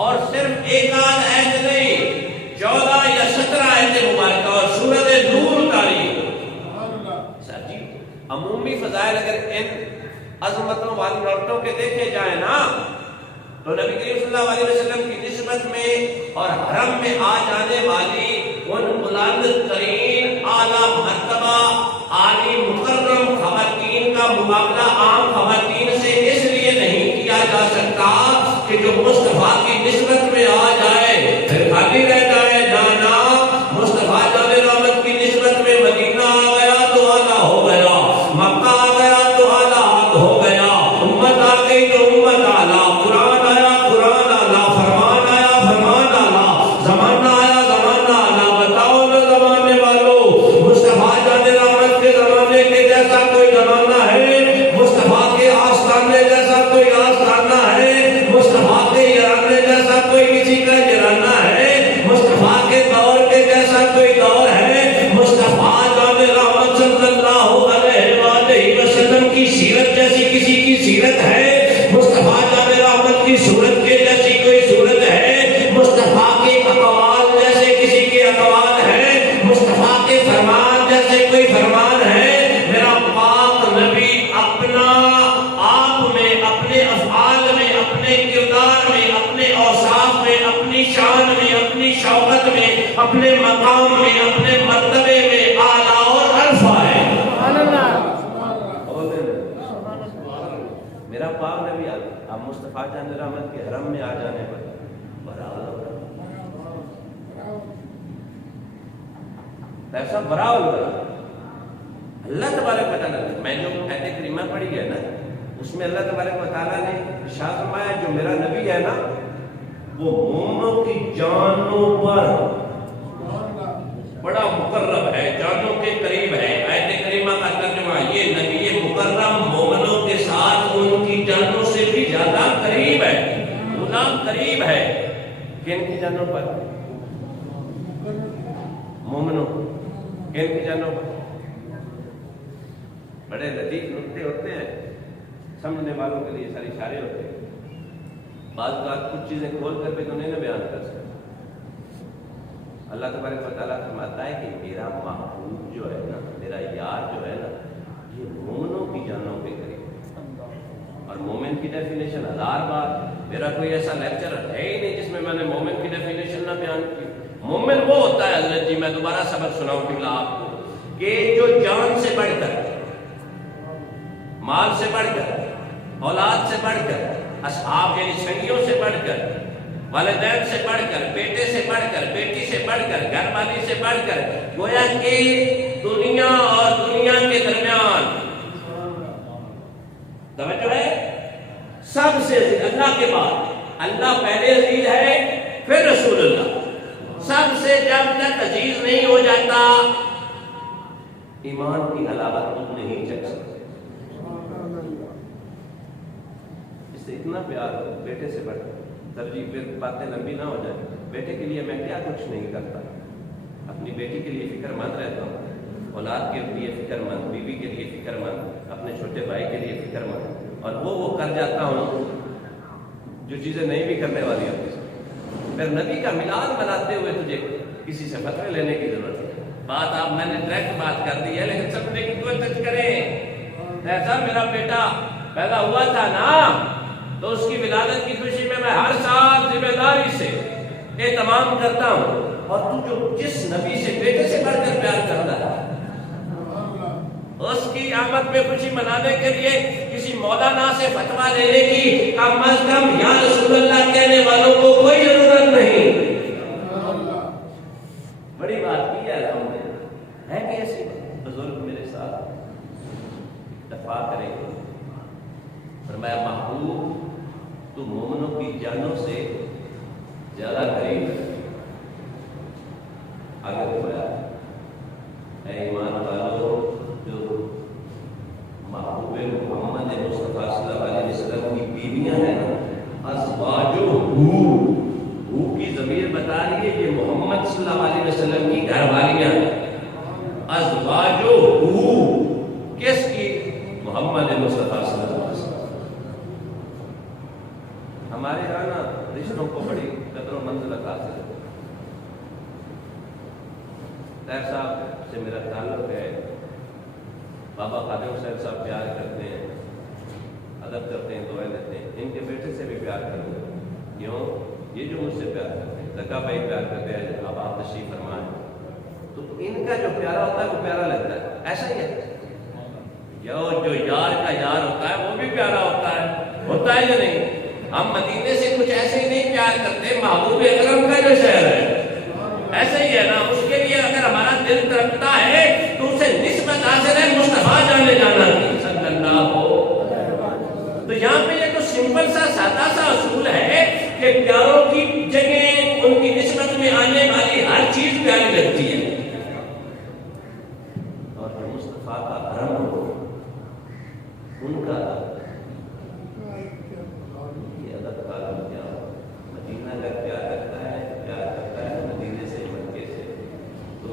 اور عظمتوں والی عورتوں کے دیکھے جائیں نا تو نبی کریم صلی اللہ علیہ وسلم کی نسبت میں اور حرم میں آ جانے والی ان بلند ترین اعلیٰ مرتبہ عالی مکرم خواتین کا مقابلہ عام خواتین سے اس لیے نہیں کیا جا سکتا کہ جو مصطفیٰ کی نسبت میں آ جائے پھر خالی رہ جائے. جانا مصطفیٰ جان رحمت کی نسبت میں مدینہ آ گیا تو اعلیٰ ہو گیا, مکہ آ گیا تو اعلیٰ ہو گیا, امت آ گئی تو امت اعلیٰ, قرآن آیا قرآن اعلیٰ, فرمان آیا فرمان اعلیٰ, زمانہ آیا زمانہ اعلیٰ. بتاؤ نا زمانے والوں, مصطفیٰ جان رحمت کے زمانے کے جیسا کوئی زمانہ ہے؟ مصطفیٰ کے آستانے جیسا کوئی آستانہ ہے؟ مصطفیٰ کے یرانے جیسا کوئی کسی کا یرانہ ہے؟ مصطفیٰ کے دور کے جیسا کوئی دور ہے؟ مصطفیٰ جان رحمت صلی اللہ علیہ وآلہ وسلم کی سیرت جیسی کسی کی سیرت ہے؟ مصطفیٰ جان رحمت کی صورت کے جیسی کوئی صورت ہے؟ مصطفیٰ کے اقوال جیسے کسی کے اقوال ہیں؟ مصطفیٰ کے فرمان جیسے کوئی فرمان ہے؟ میرا پاک نبی اپنا آپ میں, اپنے افعال میں, اپنے کردار میں, اپنے اوصاف میں, اپنی شان میں, اپنی شوکت میں, اپنے مقام میں, اپنے مرتبے میں اعلیٰ اور عرفہ ہے. میرا پاک نبی اب مصطفیٰ جان رحمت کے حرم میں آ جانے پر ایسا برا ہو رہا. اللہ تبارک و تعالیٰ نے, میں جو آیت کریمہ پڑھی ہے نا اس میں اللہ تبارک و تعالیٰ نے ارشاد فرمایا جو میرا نبی ہے نا وہ مومنوں کی جانوں پر بڑا مقرب ہے, جانوں کے قریب ہے. آیت کریمہ کا ترجمہ یہ نبی مکرم مومنوں کے ساتھ ان کی جانوں سے بھی زیادہ قریب ہے, گنا قریب ہے. کن کی جانوں پر؟ مومنوں. کن کی جانوں پر؟ بڑے لطیف نکتے ہوتے ہیں, سمجھنے والوں کے لیے سارے اشارے ہوتے ہیں. بعض بات کچھ چیزیں کھول کر بھی تو نہیں بیان کر سکتے. اللہ تبارک و تعالیٰ فرماتا ہے کہ میرا محبوب جو ہے نا, میرا یار جو ہے نا, یہ مومنوں کی جانوں کے قریب. اور مومن کی ڈیفینیشن ہزار بار, میرا کوئی ایسا لیکچر ہے ہی نہیں جس میں میں نے مومن کی ڈیفینیشن نہ بیان کی. مومن وہ ہوتا ہے حضرت جی, میں دوبارہ سبق سناؤں گا آپ کو, کہ جو جان سے بڑھ کر, مال سے بڑھ کر, اولاد سے بڑھ کر, اصحاب یعنی سنگیوں سے بڑھ کر, والدین سے بڑھ کر, بیٹے سے بڑھ کر, بیٹی سے بڑھ کر, گھر والی سے بڑھ کر, گویا کہ دنیا اور دنیا کے درمیان توجہ ہے, سب سے اللہ کے بعد اللہ پہلے عزیز ہے پھر رسول اللہ. سب سے جب تک عزیز نہیں ہو جاتا ایمان کی حلاوت تم نہیں چکھ سکتے. اس سے اتنا پیار ہو, بیٹے سے بڑھ کر ترجیح, پھر باتیں لمبی نہ ہو جائیں. بیٹے کے لیے میں کیا کچھ نہیں کرتا, اپنی بیٹی کے لیے فکر مند رہتا ہوں, اولاد کے لیے فکر مند, بیوی کے لیے فکر مند, اپنے چھوٹے بھائی کے لیے فکر مند, اور وہ کر جاتا ہوں جو چیزیں نہیں بھی کرنے والی ہوتی. پھر نبی کا میلاد مناتے ہوئے تجھے کسی سے فتوے لینے کی ضرورت ہے. بات آپ میں نے ڈائریکٹ بات کر دی ہے, لیکن سمجھنے کی کوشش کریں. ایسا میرا بیٹا پیدا ہوا تھا نا تو اس کی ولادت کی خوشی میں ہر سال ذمہ داری سے اہتمام کرتا ہوں. اور تو جو جس نبی سے بیٹے سے بڑھ کر پیار کرتا ہے اس کی آمد میں خوشی منانے کے لیے کسی مولانا سے فتویٰ لینے کی کم از کم یا رسول اللہ کہنے والوں کو کوئی ضرورت نہیں. بڑی بات کی ہے الحمدللہ. ہے کہ ایسی بزرگ میرے ساتھ اتفاق کریں گے. فرمایا محبوب تو مومنوں کی جانوں سے زیادہ قریب ہے. آگے فرمایا اے ایمان والو جو محبوب محمد مصطفیٰ صلی اللہ علیہ وسلم کی بیویاں ہیں نا, ازواجہ ہو کی ضمیر بتا رہی ہے کہ محمد صلی اللہ علیہ وسلم کی گھر والیاں ہیں. ازواجہ ہو کس کی؟ محمد مصطفیٰ صلی اللہ علیہ وسلم. ہمارے یہاں نا رشتوں کو بڑی قدر و منزلت حاصل ہے. طاہر صاحب سے میرا تعلق ہے, بابا خادم حسین صاحب پیار کرتے ہیں, ادب کرتے ہیں، دعائیں دیتے ہیں، ان کے بیٹے سے بھی پیار کروں گا. کیوں؟ یہ جو مجھ سے پیار کرتے ہیں، زکا بھائی پیار کرتے ہیں، اب آپ تشریف فرمائیں، تو ان کا جو پیارا ہوتا ہے وہ پیارا لگتا ہے. ایسا ہی ہے جو یار کا یار ہوتا ہے وہ بھی پیارا ہوتا ہے یا نہیں؟ ہم مدینے سے کچھ ایسے ہی نہیں پیار کرتے، محبوب اکرم کا جو شہر ہے ایسا ہی ہے نا، اس کے لیے اگر ہمارا دل تڑپتا ہے تو اسے نسبت حاصل ہے مصطفیٰ جانے جانا کی صلی اللہ ہو. تو یہاں پہ یہ تو سمپل سا سادہ سا اصول ہے کہ پیاروں کی جگہ ان کی نسبت میں آنے والی ہر چیز پیاری لگتی ہے. اور جو مصطفیٰ کا حرم ہو ان کا یہ ادب کا عالم کیا ہو. مدینہ کا کیا کرتا ہے مدینے سے مکے سے. تو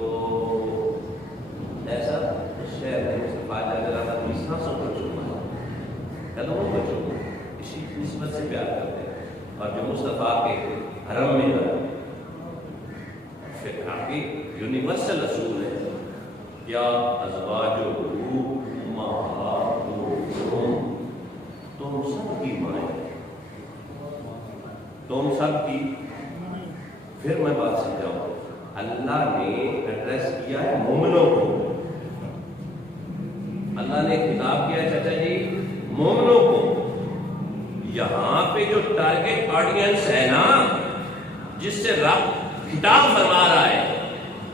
ایسا اس شہر میں مصطفیٰ اس سانسوں کو چوما، قدموں کو چوما، اسی نسبت سے پیار کرتے ہیں. اور جو مصطفیٰ کے حرم میں ہے پھر کافی یونیورسل اصول ہے، یا ازواجہ تم سب کی مائیں، تم سب کی. پھر میں بات سمجھاؤں، اللہ نے ایڈریس کیا ہے مومنوں کو، اللہ نے خطاب کیا ہے چچا جی مومنوں کو. یہاں پہ جو ٹارگٹ آڈینس ہے نا جس سے رب خطاب فرما رہا ہے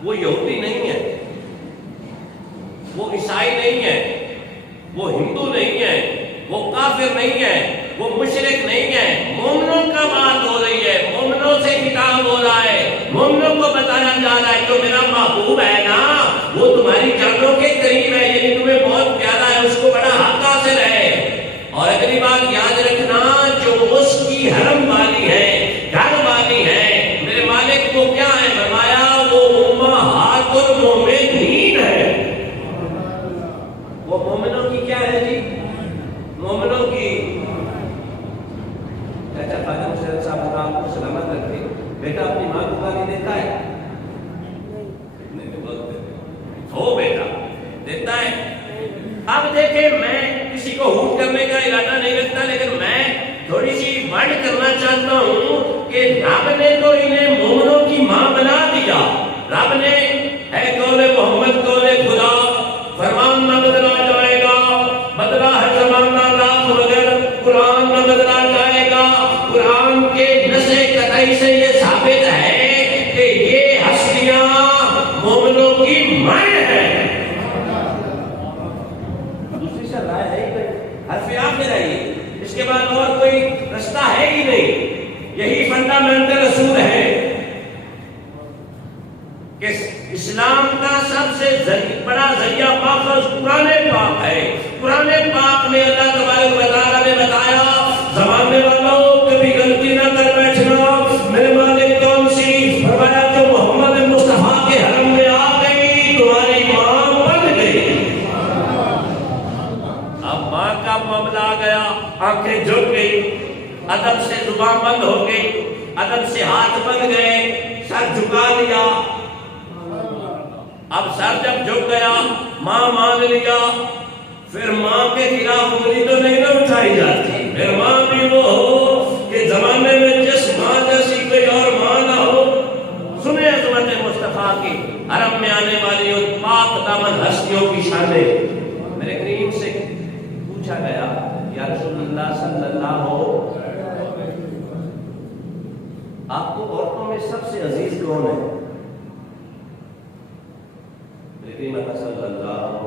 وہ یہودی نہیں ہے، وہ عیسائی نہیں ہے، وہ ہندو نہیں ہے، وہ کافر نہیں ہے، وہ مشرک نہیں ہے. مومنوں کا بات ہو رہی ہے، مومنوں سے خطاب ہو رہا ہے، مومنوں کو بتایا جا رہا ہے جو میرا محبوب ہے نا وہ تمہاری جانوں کے قریب ہے، یعنی تمہیں بہت پیارا ہے، اس کو بڑا حق حاصل ہے. اور اگلی بات یاد رکھنا، جو اس کی حرم والی ہے، گھر والی ہے، میرے مالک کو کیا ہے فرمایا وہ امہات المومنین ہے. وہ مومنوں کی کیا ہے جی؟ مومنوں کی. چچا خواجہ مشرف صاحب آپ کو سلامت رکھے، بیٹا اپنی ماں کو گالی دیتا ہے؟ نہیں بولتے ہو بیٹا دیتا ہے. اب دیکھیں میں کسی کو ہوٹ کرنے کا ارادہ نہیں رکھتا، لیکن میں تھوڑی سی ورڈ کرنا چاہتا ہوں کہ رب نے تو انہیں مومنوں کی ماں بنا دیا. رب نے ہے قول محمد قول خدا، فرمان نہ بدلا جائے گا، بدلا ہے زمانہ لاکھ مگر قرآن نہ بدلا جائے گا. قرآن کے نص قطعی سے یہ ثابت ہے کہ یہ ہستیاں مومنوں کی مائیں ہیں. حرفیات میں رہیے، اس کے بعد اور کوئی رستہ ہے ہی نہیں. یہی فنڈامنٹل اصول ہے کہ اسلام کا سب سے بڑا ذریعہ ماخذ قرآن پاک ہے. قرآن پاک میں اللہ تبارک و تعالیٰ نے بتایا زمانے والوں کبھی غلطی نہ کر بیٹھنا، میرے مالک کون سی؟ فرمایا جو محمد مصطفیٰ کے حرم میں آ گئی تمہاری ماں بن گئی. اب ماں کا معاملہ آ گیا، آنکھیں جھک گئی، ادب سے زبان بند ہو گئی، ادب سے ہاتھ بند گئے، سر جھکا لیا. اب سر جب جھک گیا، ماں مان لیا، پھر ماں کے خلاف انگلی تو نہیں نہ اٹھائی جاتی. پھر ماں بھی وہ ہو کہ زمانے میں جس ماں جیسی کوئی اور ماں نہ ہو. سنیں عظمت مصطفیٰ کی حرم میں آنے والی ان پاک دامن ہستیوں کی شانیں. میرے کریم سے پوچھا گیا یا رسول اللہ صلی اللہ ہو آپ کو عورتوں میں سب سے عزیز کون ہے؟ لیکن صلی اللہ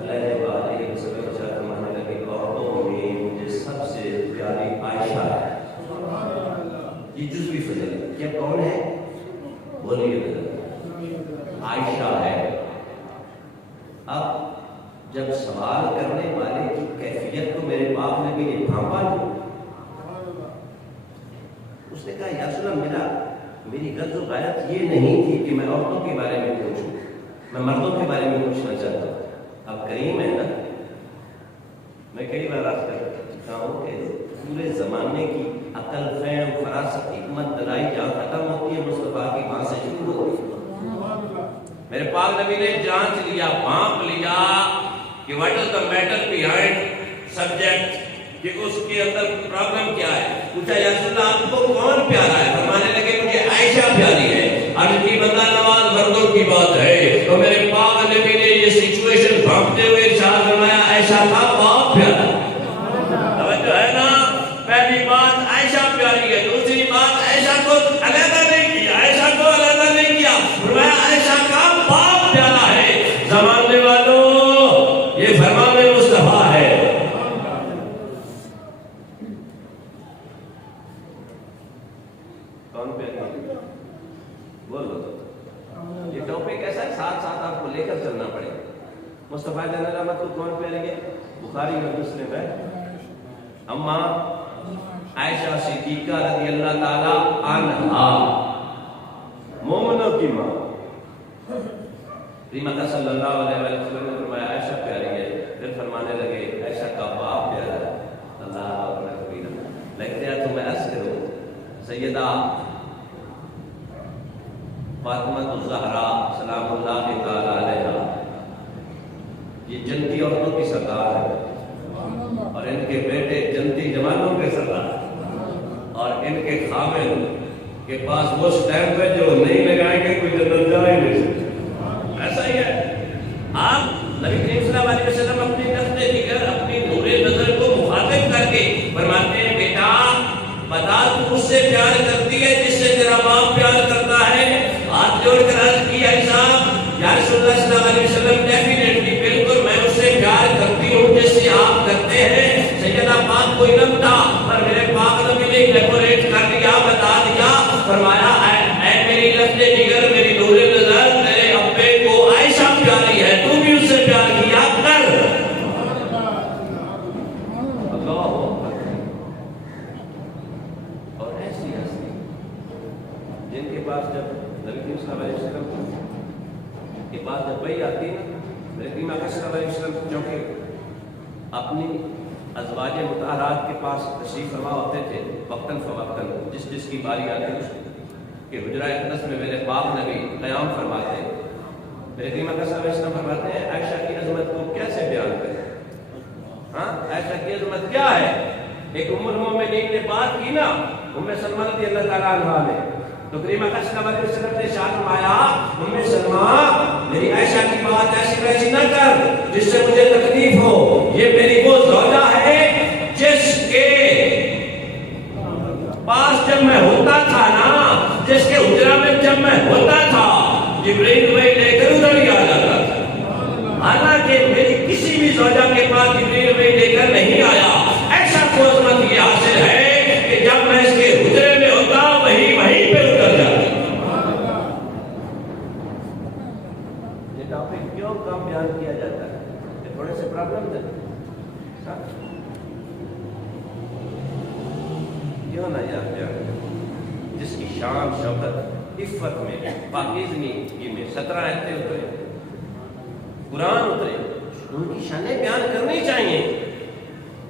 علیہ وآلہ وسلم فرمانے لگے عورتوں میں مجھے سب سے پیاری عائشہ ہے. یہ جزوی فضل ہے. کیا کون ہے؟ بولیے. عائشہ ہے. اب جب سوال کرنے والے کی کیفیت کو میرے باپ نے بھی بھانپا نہیں. اس نے کہا یا رسول اللہ میری غرض و غایت یہ نہیں تھی کہ میں عورتوں کے بارے میں پوچھوں، میں مردوں کے بارے میں پوچھنا چاہتا ہوں. اب کریم ہے نا، میں کئی بار عرض کر چکا ہوں کہ پورے زمانے کی عقل، فہم، فراست، حکمت، دلائی جہاں ختم ہوتی ہے مصطفیٰ کی ماں سے شروع ہوتی ہے. میرے پاک نبی نے جانچ لیا، بھانپ لیا کہ what is the matter behind subject, کہ اس کے اندر پرابلم کیا ہے. پوچھا یا رسول اللہ آپ کو کون پیارا ہے؟ فرمانے لگے مجھے عائشہ پیاری ہے. عرض کی بندہ نواز مردوں کی بات ہے تو میرے پاک نبی نے یہ سچویشن بھانپتے ہوئے ارشاد فرمایا عائشہ کا باپ پیارا. توجہ ہے نا. پہلی بات عائشہ پیاری ہے. دوسری بات عائشہ کو علیحدہ نہیں کیا, عائشہ کو علیحدہ نہیں کیا, فرمایا عائشہ کا باپ پیارا ہے. زمانے والوں یہ فرمان مصطفیٰ ہے. کون پیارا بولو. یہ ٹاپک ایسا ہے ساتھ ساتھ آپ کو لے کر چلنا پڑے گا. مصطفیٰ رحمت کو کون پیارے گے؟ بخاری میں مسلم ہے. اما عائشہ صدیقہ رضی اللہ تعالی عنہا مومنوں کی ماں. پیغمبر صلی اللہ علیہ وسلم نے فرمایا عائشہ پیاری ہے. پھر فرمانے لگے عائشہ کا باپ پیارا ہے. اللہ اکبر. لگتا ہے تو میں عرض کروں سیدہ فاطمہ الزہرا سلام اللہ تعالی علیہا یہ جنتی عورتوں کی سردار ہے, اور ان کے بیٹے جنتی جوانوں کے سردار, اور ان کے خامن کے پاس وہ سٹیمپ ہے جو نہیں لگائیں گے کوئی جنت جا ہی نہیں سکتا. ایسا ہی ہے. آپ نبی کریم صلی اللہ علیہ وسلم اپنی نفس جگر اپنی نور نظر کو مخاطب کر کے فرماتے ہیں بیٹا بتا تو اس سے پیار کرتی ہے جس سے تیرا باپ پیار کرتا ہے. ہاتھ جوڑ کر عرض کی صاحب یا رسول اللہ صلی اللہ علیہ وسلم ڈیفینیٹلی بالکل میں اس سے پیار کرتی ہوں جس سے آپ کرتے ہیں. سیدہ پاک کو علم تھا پر میرے پاک نبی نے ایلیبوریٹ کر دیا, بتا دیا. فرمایا اے میری لفظ جگر میری نور نظر تیرے ابے کو عائشہ پیاری ہے, تو بھی اس سے پیار کیا کر. اللہ. اور ایسی ہستی جن کے پاس جب نبی کریم صلی اللہ علیہ وسلم کے پاس جب وحی آتی ہے نبی کریم صلی اللہ علیہ وسلم چونکہ اپنی ازواج مطہرات کے پاس تشریف فرما ہوتے تھے وقتاً فوقتاً, جس کی باری آتی ہے کہ حجرہ اقدس میں میرے پاک نبی قیام فرماتے ہیں. میرے کریم صلی اللہ علیہ وسلم فرماتے ہیں عائشہ کی عظمت کو کیسے بیان کریں. ہاں عائشہ کی عظمت کیا ہے؟ ایک ام المومنین نے بات کی نا ام سلمہ رضی اللہ تعالیٰ عنہا نے, تو کریم صلی اللہ علیہ وسلم نے ارشاد فرمایا ام سلمہ میری عائشہ کی بات ایسی ویسی نہ کر جس سے مجھے تکلیف ہو. یہ میری وہ زوجہ ہے جس کے پاس جب میں ہوتا تھا نا, جس کے حجرہ میں جب میں ہوتا تھا جبرائیل وحی لے کر ادھر ہی آ جاتا تھا. حالانکہ میری کسی بھی زوجہ کے پاس جبرائیل وحی لے کر نہیں آیا. ایسا کو عظمت یہ حاصل ہے کہ جب میں اس کے حجرے میں ہوتا وہیں پہ اتر جاتا. یہ ٹاپک کیوں کم بیان کیا جاتا ہے؟ یہ تھوڑے سے پرابلم ہے کیوں نہ یاد بیان جس کی شان شوکت عفت میں پاکیزگی میں 17 آیتیں اترے, قرآن اترے, ان کی شانیں بیان کرنی چاہیے.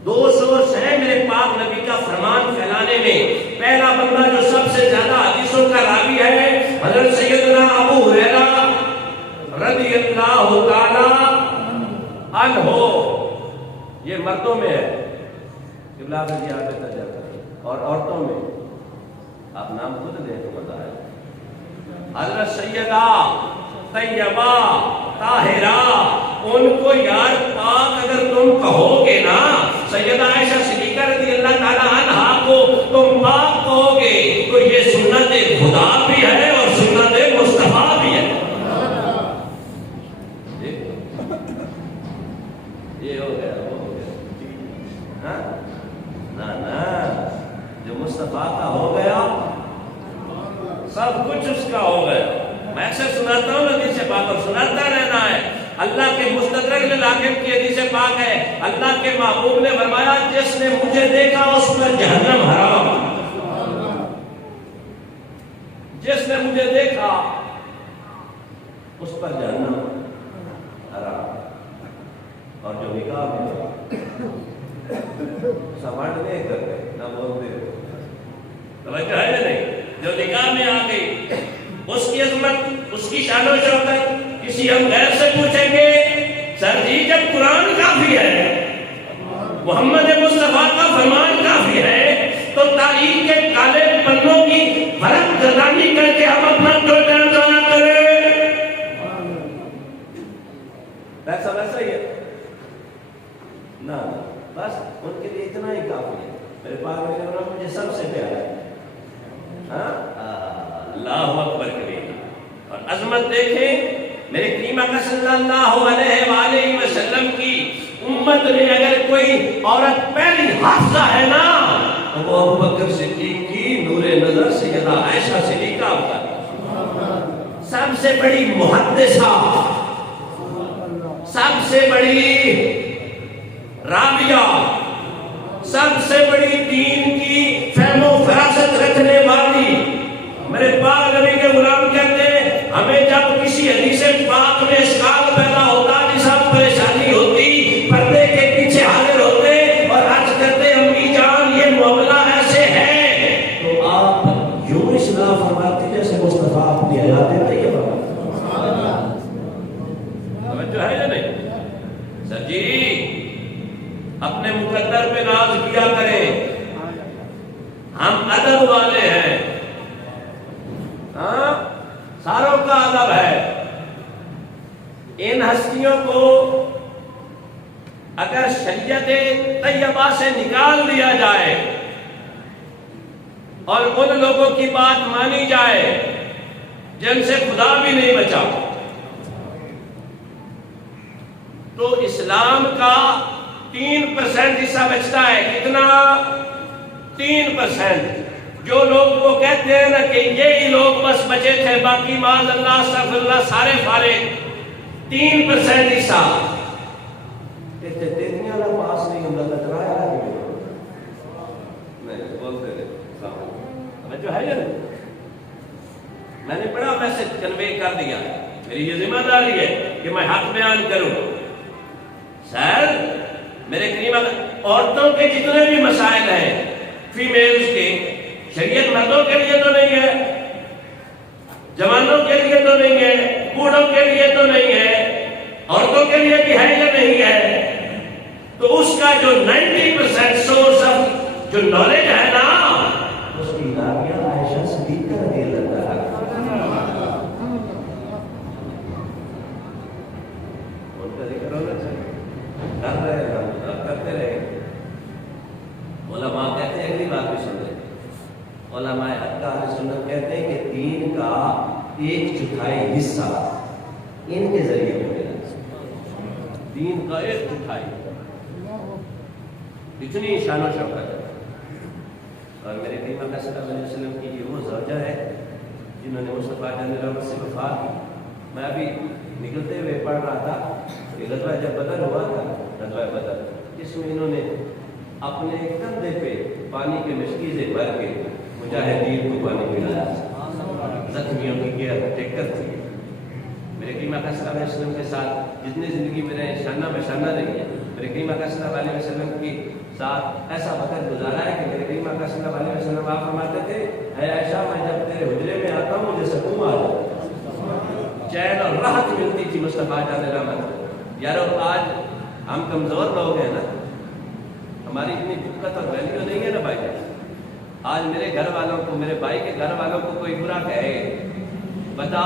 200 ہے میرے پاک نبی کا فرمان پھیلانے میں. پہلا بندہ جو سب سے زیادہ حدیثوں کا راوی ہے حضرت سیدنا ابو ہریرہ رضی اللہ تعالی عنہ. یہ مردوں میں ہے اور عورتوں میں آپ نام خود لیں تو مزہ ہے. حضرت سیدہ طیبہ طاہرہ, ان کو یار پاک اگر تم کہو گے نا, سیدہ عائشہ صدیقہ رضی اللہ تعالی عنہا کو تم پاک کہو گے تو یہ سنت خدا بھی ہے اور سنت مصطفیٰ بھی ہے. یہ ہو گیا وہ ہو گیا. نا جو مصطفیٰ کا ہو گیا سب کچھ اس کا ہو گیا. میں اکثر سناتا ہوں حدیث پاک اور سناتا رہنا ہے. اللہ کے مستدرک للاکم کی حدیث پاک ہے. اللہ کے محبوب نے فرمایا جس نے مجھے دیکھا اس پر جہنم حرام. جس نے مجھے دیکھا اس پر جہنم حرام. اور جو نکاح میں سنبھالنے کرتے نہ بولتے توجہ ہے نہیں, جو نکاح میں آ گئی اس کی عظمت اس کی شان و شوکت کسی ہم غیر سے پوچھیں گے. سر جی جب قرآن کافی ہے محمد مصطفیٰ کا فرمان کافی ہے تو تاریخ کے کالے پنوں کی فرق گردانی کر کے ہم اپنا ٹوٹا ضائع کریں. ویسا ویسا ہی ہے نا، بس ان کے لیے اتنا ہی کافی ہے. میرے پاک مجھے سب سے پیارا ہے. اللہ اکبر کریم. اور عظمت دیکھیں میرے کریم کا صلی اللہ علیہ وآلہ وسلم کی امت میں اگر کوئی عورت پہلی حافظہ ہے نا تو وہ ابوبکر صدیق کی نور نظر سیدہ عائشہ صدیقہ ہوتا ہے. سب سے بڑی محدثہ، سب سے بڑی راویہ، سب سے بڑی دین کی فہم و فراست رکھنے والی. میرے پاک نبی کے غلام کہتے ہیں ہمیں جب کسی حدیث پاک میں اشکال پیدا ہوتا، جسا پریشانی ہوتی، پردے کے پیچھے حاضر ہوتے اور عرض کرتے امی جان یہ معاملہ ایسے ہے، تو آپ یوں اصلاح فرماتے جیسے مصطفیٰ اپنی حیات میں یہ فرماتے. توجہ ہے یا نہیں؟ سر جی اپنے مقدر پہ ناز کیا کریں، ہم ادب والے ہیں. ہاں ساروں کا ادب ہے. ان ہستیوں کو اگر شریعت طیبہ سے نکال دیا جائے اور ان لوگوں کی بات مانی جائے جن سے خدا بھی نہیں بچا، تو اسلام کا 3% حصہ بچتا ہے. کتنا؟ 3%. جو لوگ وہ کہتے ہیں نا کہ یہی لوگ بس بچے تھے، باقی معاذ اللہ استغفر اللہ سارے فارغ. 3% حصہ کہتے تیریا اللہ پاس نہیں ہم اللہ ترایا نہیں بولتے رہے. ہمیں جو ہے یا نہیں؟ میں نے بڑا میسج کنوے کر دیا. میری یہ ذمہ داری ہے کہ میں حق بیان کروں. سر میرے کریم عورتوں کے جتنے بھی مسائل ہیں فیمیلز کے، شریعت مردوں کے لیے تو نہیں ہے، جوانوں کے لیے تو نہیں ہے، بوڑھوں کے لیے تو نہیں ہے، عورتوں کے لیے بھی ہے یا نہیں ہے. تو اس کا جو 90% سورس آف جو نالج ہے نا اس کی راویہ عائشہ صدیقہ رضی اللہ عنہا. ان کا ذکر ہونا چاہیے، کر رہے ہیں ہم، کرتے رہے. علماء کہتے ہیں اگلی بات بھی سن رہے. علماء حق اہل سنت کہتے ہیں کہ دین کا 1/4 حصہ ان کے ذریعے میں ملا. دین کا 1/4 اتنی شان و شوکت ہے. اور میرے کریم صلی اللہ علیہ وسلم کی یہ وہ زوجہ ہے جنہوں نے مصطفیٰ جان رحمت سے وفا کی. میں ابھی نکلتے ہوئے پڑھ رہا تھا کہ غزوہ جب بدر ہوا تھا، غزوہ بدر، اس میں انہوں نے اپنے کندھے پہ پانی کے مشکیزیں بھر کے مجاہدین کو پانی پلایا، زخمیوں کی کیئر ٹیکر تھی. میرے کریم صلی اللہ علیہ وسلم کے ساتھ جتنی زندگی میں شانہ بشانہ رہی ہے، میرے کریم صلی اللہ علیہ وسلم کے ساتھ ایسا وقت گزارا ہے کہ میرے کریم صلی اللہ علیہ وسلم آپ فرماتے تھے اے عائشہ میں جب تیرے حجرے میں آتا ہوں مجھے سکون آ جاتا، چین اور راحت ملتی تھی مصطفیٰ جان رحمت. یارو آج ہم کمزور لوگ ہیں نا، ہماری اتنی دقت اور ویلیو نہیں ہے نا بھائی جان. آج میرے گھر والوں کو، میرے بھائی کے گھر والوں کو کوئی برا کہے، بتا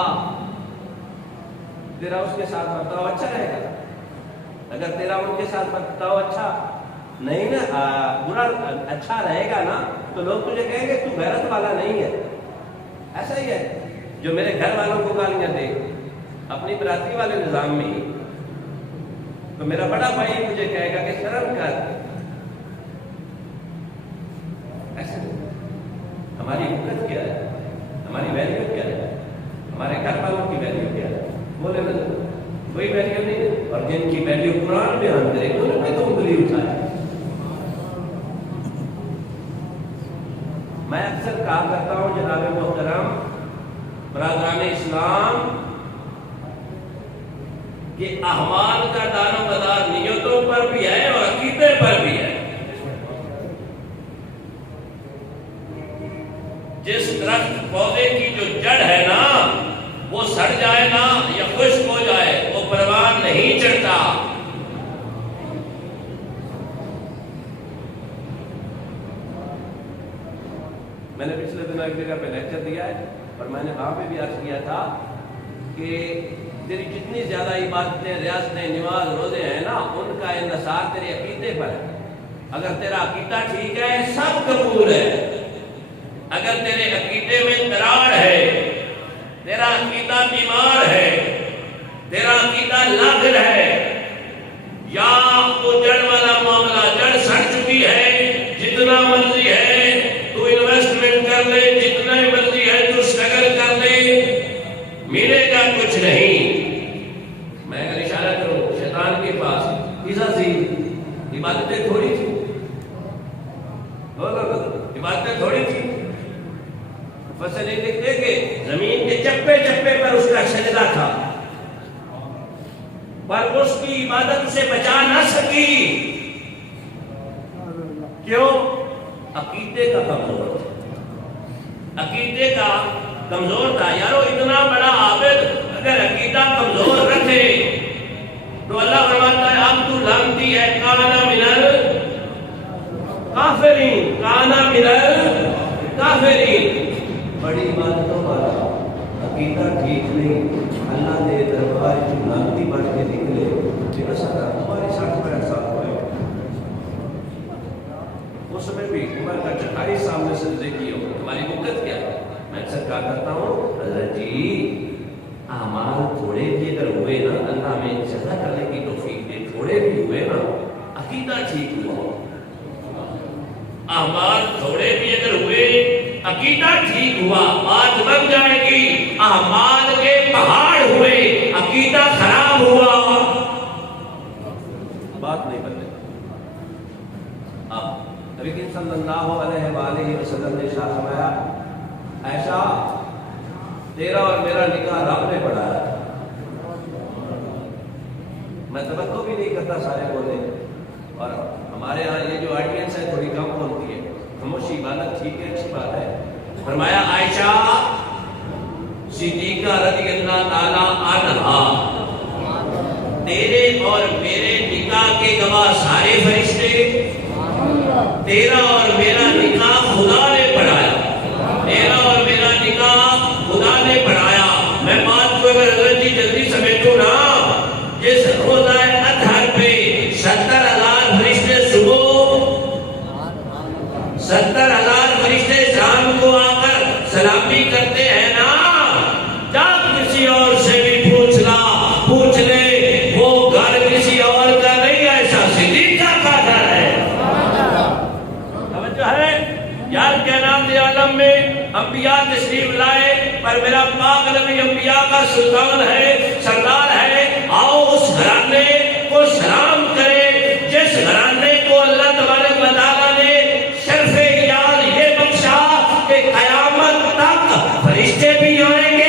تیرا اس کے ساتھ برتاؤ اچھا رہے گا. اگر تیرا ان کے ساتھ برتاؤ اچھا نہیں نا، برا اچھا رہے گا نا، تو لوگ تجھے کہیں گے تو غیرت والا نہیں ہے. ایسا ہی ہے جو میرے گھر والوں کو گالیاں دے اپنی برادری والے نظام میں ہی، تو میرا بڑا بھائی مجھے کہے گا کہ شرم کر. ایسے ہماری حکمت کیا ہے، ہماری ویلیو کیا ہے، ہمارے گھر والوں کی ویلیو کیا ہے؟ بولے نا کوئی ویلیو نہیں ہے. اور جن کی ویلیو قرآن بیان کرے گا ان پہ تو انگلی اٹھائے. میں اکثر کہا کرتا ہوں جناب محترم برادران اسلام کہ اعمال کا دار و مدار نیتوں پر بھی ہے اور عقیدے پر بھی ہے. جس درخت پودے کی جو جڑ ہے نا وہ سڑ جائے نا یا خشک ہو جائے وہ پروان نہیں چڑھتا. پچھلے دنوں ایک جگہ پہ لیکچر دیا ہے اور میں نے وہاں پہ بھی عرض کیا تھا کہ تیری جتنی زیادہ عبادتیں، ریاستیں، نماز، روزے ہیں نا، ان کا انحصار تیرے عقیدے پر ہے. اگر تیرا عقیدہ ٹھیک ہے سب قبول ہے. اگر تیرے عقیدے میں دراڑ ہے، تیرا عقیدہ بیمار ہے، تیرا عقیدہ لاغر ہے، یا تو جڑ والا معاملہ، جڑ سڑ چکی ہے، جتنا مرضی ہے تو انویسٹمنٹ کر لے، جتنا مرضی ہے تو اسٹرگل کر لے، ملے گا کچھ نہیں. میں اگر اشارہ کروں شیطان کے پاس پیزا سی عبادتیں تھوڑی تھی، عبادتیں تھوڑی تھی. فصل یہ لکھتے کہ زمین کے چپے چپے پر اس کا سجدہ تھا، پر اس کی عبادت اسے بچا نہ سکی. کیوں؟ عقیدے کا کمزور تھا، عقیدے کا کمزور تھا. یارو اتنا بڑا عابد اگر عقیدہ کمزور رکھے تو اللہ فرماتا ہے اب تو لعنتی ہے. کانا من کافرین، کانا من کافرین. بڑی عبادتوں والا عقیدہ ٹھیک نہیں، اللہ نے دربار کی لعنتی بن کے نکلے. ہماری 60 سال ہوئے، اس میں بھی عمر کا 48 سامنے سجدے کیے ہو. ہماری مدت کیا ہے؟ میں اکثر کہا کرتا ہوں حضرت جی اعمال تھوڑے بھی اگر ہوئے نا، اللہ میں سجدہ کرنے کی توفیق دے، تھوڑے بھی ہوئے نا، عقیدہ ٹھیک ہوا. اعمال تھوڑے بھی اگر ہوئے، عقیدہ ٹھیک ہوا، بات بن جائے گی. اعمال کے پہاڑ ہوئے، عقیدہ خراب ہوا، بات نہیں بدلے. اب نبی کریم صلی اللہ علیہ وآلہ وسلم نے ارشاد فرمایا عائشہ تیرا اور میرا نکاح رب نے پڑھایا. میں توقع بھی نہیں کرتا سارے بولے، اور ہمارے ہاں یہ جو آڈینس ہے تھوڑی کم بولتی ہے. خاموشی عبادت ٹھیک ہے، اچھی بات ہے. فرمایا عائشہ صدیقہ رضی اللہ تعالی عنہا تیرے اور میرے نکاح کے گواہ سارے فرشتے، تیرا اور میرا نکاح خدا نے پڑھایا، تیرا اور میرا نکاح خدا نے پڑھایا. میں بات کو اگر حضرت جی جلدی سمیٹوں نا، جس روزہ اطہر پہ 70,000 فرشتے صبح، 70,000 فرشتے شام کو آ کر سلامی کرتے ہیں نا، جب کسی اور سے بھی پوچھ لے وہ گھر کسی اور کا نہیں، ایسا صدیقہ کا گھر ہے. توجہ ہے یار، کائنات عالم میں انبیاء تشریف لائے، پر میرا پاک نبی انبیاء کا سلطان ہے، سردار ہے. آؤ اس گھرانے کو سلام کرے جس گھرانے کو اللہ تبارک و تعالیٰ نے شرف یاد یہ بخشا کہ قیامت تک فرشتے بھی آئیں گے،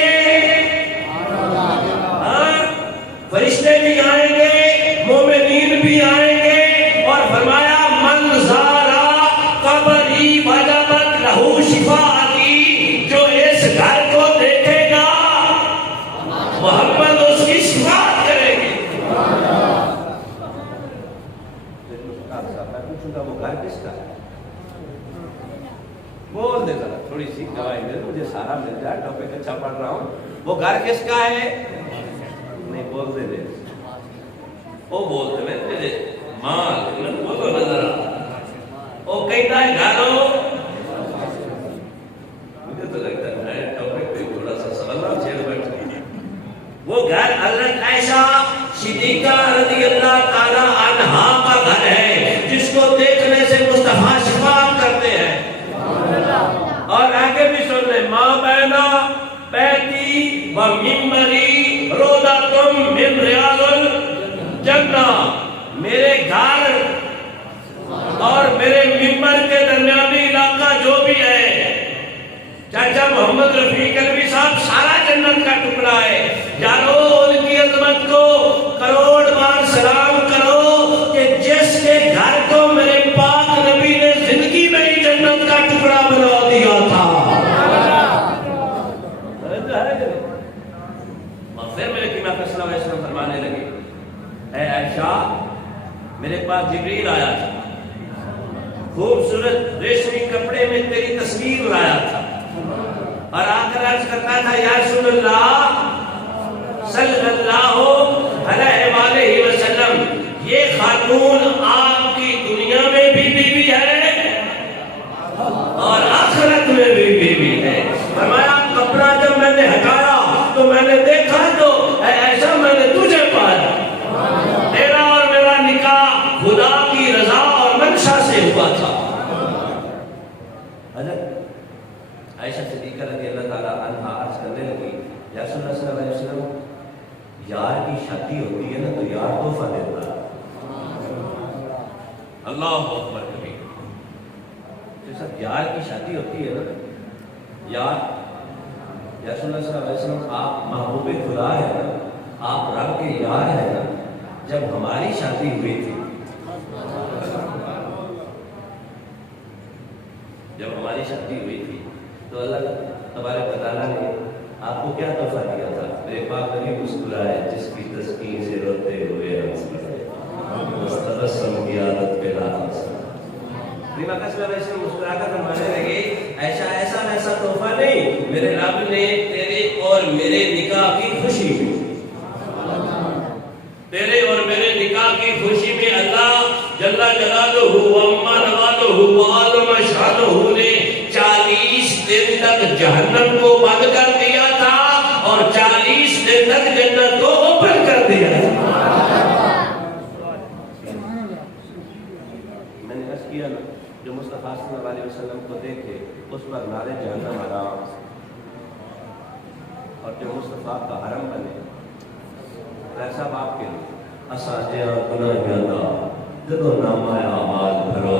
فرشتے بھی آئیں گے، مومنین بھی آئیں گے. اور فرمایا من زارا قبری وجبت لہو شفاعتی، جو اس گھر کو دیکھے گا محمد اس کی شفاعت کرے گی. میں پوچھوں گا وہ گھر کس کا ہے؟ بول دے ذرا، تھوڑی سی گواہی دے، مجھے سارا مل جائے، ٹاپک اچھا پڑھ رہا ہوں. وہ گھر کس کا ہے؟ نہیں بول دے، وہ بول دے، میں تیرے مال بولو نظر وہ کہتا ہے گھروں. مجھے تو لگتا ہے میں ٹاپک پہ تھوڑا سا سوال چھیڑ بیٹھا. وہ گھر حضرت عائشہ صدیقہ رضی اللہ تعالی عنہا کا گھر ہے، جس کو دیکھنے سے مصطفیٰ شفاعت کرتے ہیں. اور آگے بھی سن لیں، ماں بینا بیتی و ممبری روضۃ من ریاض الجنہ. میرے گھر اور میرے ممبر کے درمیانی علاقہ جو بھی ہے، چاچا محمد رفیق علوی صاحب، سارا جنت کا ٹکڑا ہے. جانو ان کی عظمت کو کروڑ بار سلام کرو کہ جس کے گھر کو میرے پاک نبی نے زندگی میں ہی جنت کا ٹکڑا بنا دیا تھا. اور پھر میرے قیمہ کا صلی اللہ علیہ وسلم فرمانے لگے، اے عائشہ میرے پاس جبریل آیا تھا، خوبصورت ریشمی کپڑے میں تیری تصویر لایا تھا. کرتا تھا یا رسول اللہ صلی اللہ علیہ وآلہ وسلم یہ خاتون آپ کی دنیا میں بھی بیوی ہے اور آخرت میں بھی بیوی ہے. فرمایا کپڑا جب میں نے ہٹایا تو میں نے دیکھا تو ایسا میں نے تجھے پایا. تیرا اور میرا نکاح خدا کی رضا اور منشا سے ہوا تھا. عائشہ صدیقہ رضی اللہ تعالیٰ عنہا عرض کرنے لگی یا رسول اللہ صلی اللہ علیہ وسلم یار کی شادی ہوتی ہے نا تو یار تحفہ دیتا ہے. اللہ اکبر کبھی سب یار کی شادی ہوتی ہے نا یار یا رسول اللہ صلی اللہ علیہ وسلم آپ محبوب خدا ہے نا آپ رب کے یار ہے نا. جب ہماری شادی ہوئی تھی تو اللہ تبارک و تعالیٰ نے آپ کو کیا تحفہ دیا تھا؟ میرے پاک نبی مسکرائے جس کی تسکین سے روتے ہوئے مستبسم کی عادت پہ لاحظ. نبی اکرم صلی اللہ علیہ وسلم مسکرا کر فرمانے لگے ایسا ویسا تحفہ نہیں، میرے رب نے تیرے اور میرے نکاح کی خوشی میں تیرے اور میرے نکاح کی خوشی میں اللہ جل جلالہ و عما نوالہ و عالم شانہ نے 40 دن تک جہنم کو بند کر دیا تھا اور 40 دن تک جنت کو اوپن کر دیا تھا. میں نے عرض کیا نا جو مصطفیٰ صلی اللہ علیہ وسلم کو دیکھے اس پر نعرے جہنم حرام، اور جو مصطفیٰ کا حرم بنے ایسا باپ کے لیے اساجیا گناہ جاتا جدو نامہ آباد بھرو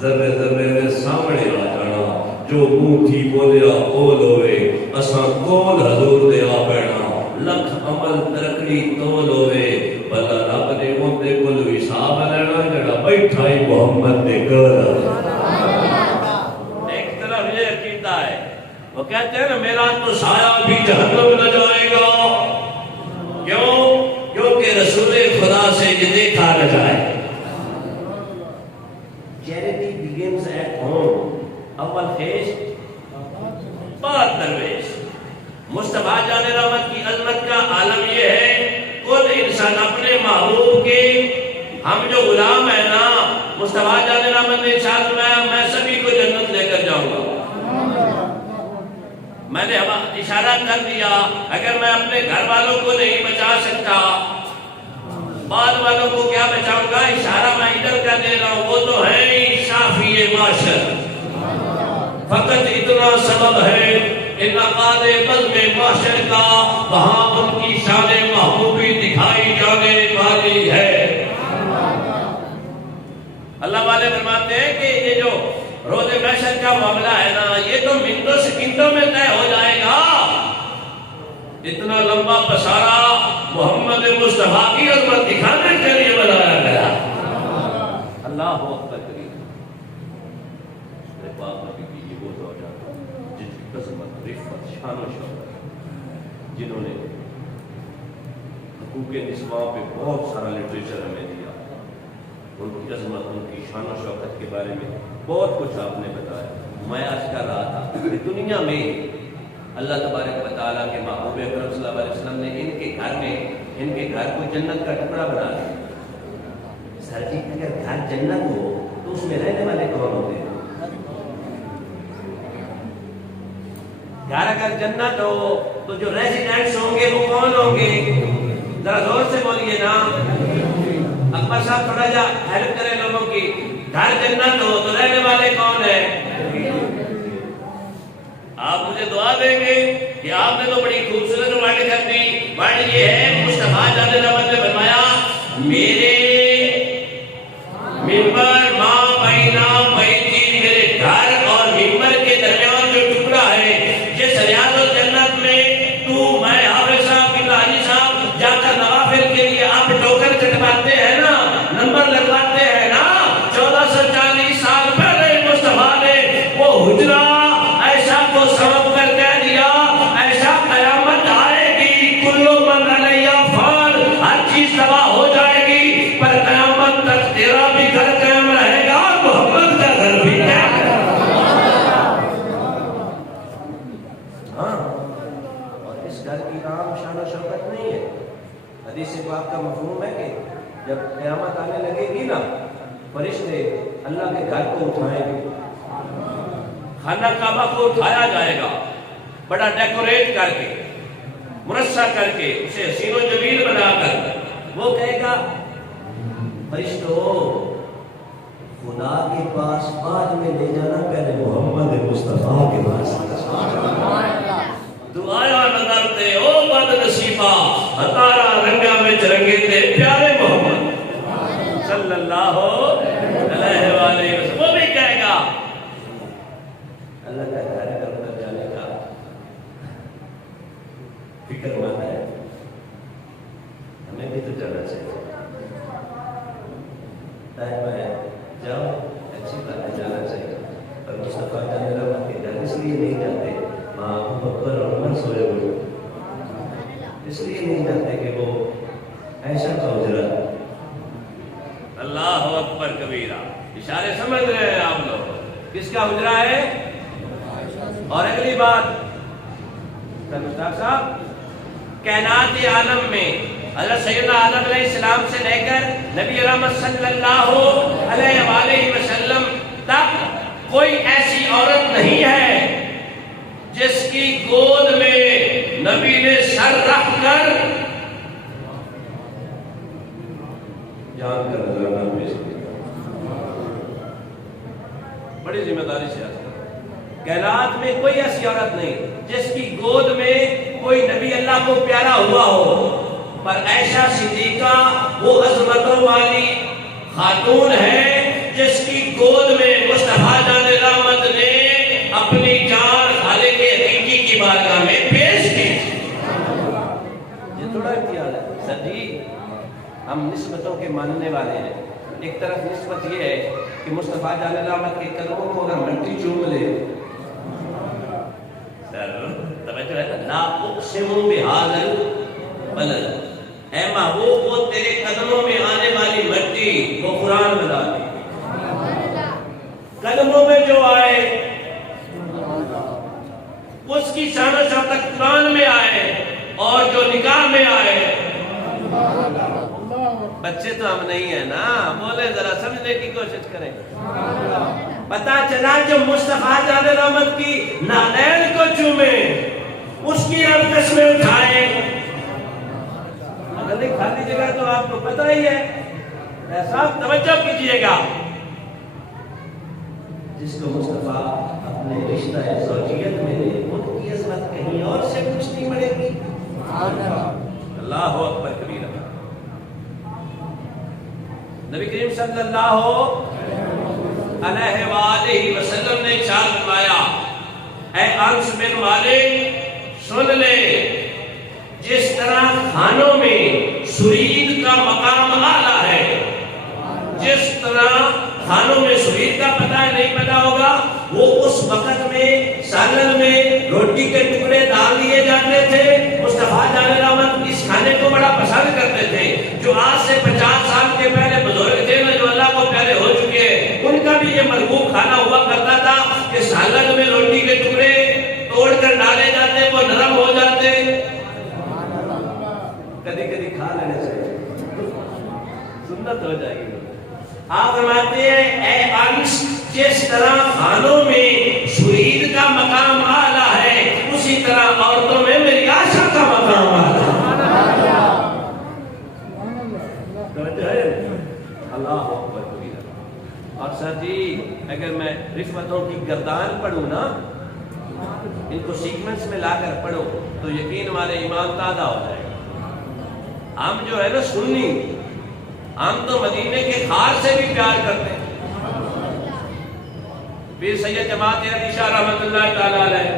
ذرے ذرے میں سامنے آ جانا جو منہ تھی بولیا بول ہوئے اساں کول حضور دے آ بینا لکھ عمل ترکڑی تول ہوئے بلا رب نے اندے کل حساب لینا جڑا بیٹھا ہی محمد دے گھر. ایک طرف یہ عقیدہ ہے وہ کہتے ہیں نا میرا تو سایہ بھی جہنم نہ جائے گا. کیوں؟ کیونکہ رسول خدا سے یہ دیکھا نہ جائے. Charity begins at home. اول خیش بعد درویش. مصطفیٰ جان رحمت کی عظمت کا عالم یہ ہے کل انسان اپنے محبوب کے ہم جو غلام ہیں نا مصطفیٰ جان رحمت نے ارشاد میں سبھی کو جنت لے کر جاؤں گا. میں نے اشارہ کر دیا اگر میں اپنے گھر والوں کو نہیں بچا سکتا بعد والوں کو کیا بچاؤں گا. اشارہ میں ادھر کا دے رہا ہوں وہ تو ہے ہی شافی معاشر. فقط اتنا سبب ہے انعقاد بزم معاشر کا وہاں ان کی شان محبوبی دکھائی جانے والی ہے. اللہ والے فرماتے ہیں کہ یہ جو روز محشر کا معاملہ ہے نا یہ تو منٹوں سیکنڈوں میں طے ہو جائے گا. اتنا لمبا پسارا محمد مصطفیٰ کی عظمت دکھانے کے لیے بنایا گیا. اللہ اکبر کریم. میرے پاک نبی کی یہ وہ دور جاتا جن کی عظمت رفت شان و شوکت جنہوں نے حقوق نسواں پہ بہت سارا لٹریچر ہمیں دیا. ان کی عظمت ان کی شان و شوکت کے بارے میں بہت کچھ آپ نے بتایا. میں آج کر رہا تھا کہ دنیا میں اللہ تبارک و تعالیٰ کے محبوب اکرم صلی اللہ علیہ وسلم نے ان کے گھر کو جنت کا ٹکڑا بنا دیا. سر جی اگر گھر جنت ہو تو اس میں رہنے والے کون ہوتے ہیں؟ گھر اگر جنت ہو تو جو ریزیڈنٹس ہوں گے وہ کون ہوں گے؟ ذرا زور سے بولیے نا. اکبر صاحب تھوڑا جا ہیلپ کریں لوگوں کی. گھر جنت ہو تو رہنے والے کون ہیں؟ آپ مجھے دعا دیں گے کہ آپ نے تو بڑی خوبصورت ورڈ کر دی. ورڈ یہ ہے مصطفیٰ جان رحمت نے فرمایا میرے منبر ماں بینا بیتی میرے گھر اور منبر کے درمیان جو ٹکڑا ہے یہ سریاد الجنت میں تو میں حافظ صاحب کی حاجی صاحب جا کر نوافل کے لیے آپ ٹوکن کٹواتے ہیں نا نمبر لگواتے ہیں نا 1440 سال پہلے مصطفیٰ نے وہ حجرہ ایسا کو سبب کر کہہ دیا ایسا قیامت آئے گی کلو من علیہ فان ہر چیز تباہ ہو جائے گی پر قیامت تک تیرا بھی گھر قائم رہے گا محمد کا گھر بھی قائم. ہاں شان و شوکت نہیں ہے. حدیث پاک کا مفہوم ہے کہ جب قیامت آنے لگے گی نا، فرشتے اللہ کے گھر کو اٹھائیں گے، خانہ کعبہ کو اٹھایا جائے گا، بڑا ڈیکوریٹ کر کے، مرصع کر کے، اسے حسین و جمیل بنا کر. وہ کہے گا فرشتوں خدا کے پاس بعد میں لے جانا، پہلے محمد مصطفیٰ کے پاس. دعایا نظر تے او بد نصیبہ، ہتارا رنگا میں رنگے تے پیارے محمد صلی اللہ علیہ وآلہ وسلم. وہ بھی کہے گا اللہ کا گھر کر جانے کا فکر مند ہے، ہمیں بھی تو جانا چاہیے. ٹائم ہے، جاؤ، اچھی بات ہے، جانا چاہیے. پر مصطفیٰ جانے رحمت کے گھر اس لیے نہیں جاتے ماں بکر اور عمر سوئے ہوئے، اس لیے نہیں جاتے کہ وہ عائشہ کا حجرا. اللہ اکبر کبیرہ. اشارے سمجھ رہے ہیں آپ لوگ کس کا حجرا ہے؟ اور اگلی بات مشتاق صاحب، کائنات عالم میں حضرت سیدنا آدم علیہ السلام سے لے کر نبی رحمت صلی اللہ علیہ وآلہ وسلم تک کوئی ایسی عورت نہیں ہے جس کی گود میں نبی نے سر رکھ کر جان کر نظرانہ پیش کیا. بڑی ذمہ داری سے آتا ہے. کائنات میں کوئی ایسی عورت نہیں جس کی گود میں کوئی نبی اللہ کو پیارا ہوا ہو، پر عائشہ صدیقہ وہ عظمتوں والی خاتون ہے جس کی گود میں مصطفیٰ جان رحمت نے اپنی جان خالق حقیقی کی بارگاہ میں پیش کی. یہ تھوڑا اختیار ہے سر جی، ہم نسبتوں کے ماننے والے ہیں. ایک طرف نسبت یہ ہے کہ مصطفیٰ جان رحمت کے قدموں کو اگر مٹی چوم لے، توجہ ہے، لا اقسم بہذا البلد، اے محبوب وہ تیرے قدموں میں آنے والی مٹی وہ قرآن میں ڈالی، قدموں میں جو آئے اس کی شان و شوکت قرآن میں آئے، اور جو نکاح میں آئے. بچے تو ہم نہیں ہیں نا، بولے ذرا سمجھنے کی کوشش کریں. پتا چلا جو مصطفیٰ جان رحمت کی نالین کو چومے اس کی ہم قسمیں اٹھائیں. اگر نہیں خالی جگہ تو آپ کو پتہ ہی ہے. ایسا توجہ کیجئے گا، جس کو مصطفیٰ اپنے رشتہ زوجیت میں لے، ان کی عظمت کہیں اور سے کچھ نہیں ملے گی. اللہ اکبر کبیرہ. نبی کریم صلی اللہ علیہ وآلہ وسلم نے ارشاد فرمایا، اے انس بن مالک سن لے، جس طرح کھانوں میں سرید کا مقام اعلیٰ ہے، جس طرح کھانوں میں سرید کا پتہ نہیں پتا ہوگا، وہ اس وقت میں سالن میں روٹی کے ٹکڑے ڈال دیے جاتے تھے. مصطفیٰ جان رحمت اس کھانے کو بڑا پسند کرتے تھے. جو آج سے 50 سال کے پہلے بزرگ تھے نا، جو اللہ کو پیارے ہو چکے ہیں، ان کا بھی یہ مرغوب کھانا ہوا کرتا تھا کہ سالن میں روٹی کے ٹکڑے توڑ کر ڈالے جاتے، وہ نرم ہو جاتے. کبھی کبھی کھا لینا چاہیے، سنت ہو جائے گی. آپ فرماتے ہیں اے انس، جس طرح کھانوں میں سرید کا مقام اعلیٰ ہے، اسی طرح عورتوں میں میری عائشہ کا مقام اعلیٰ ہے. اللہ اکبر کبیرہ. اور سر جی اگر میں رشوتوں کی گردان پڑھوں نا، ان کو سیکوینس میں لا کر پڑھو تو یقین ہمارے ایمان تازہ ہو جائے گا. ہم جو ہے نا سنی، ہم تو مدینے کے خار سے بھی پیار کرتے ہیں. پیر سید جماعت علی شاہ رحمت اللہ تعالیٰ علیہ،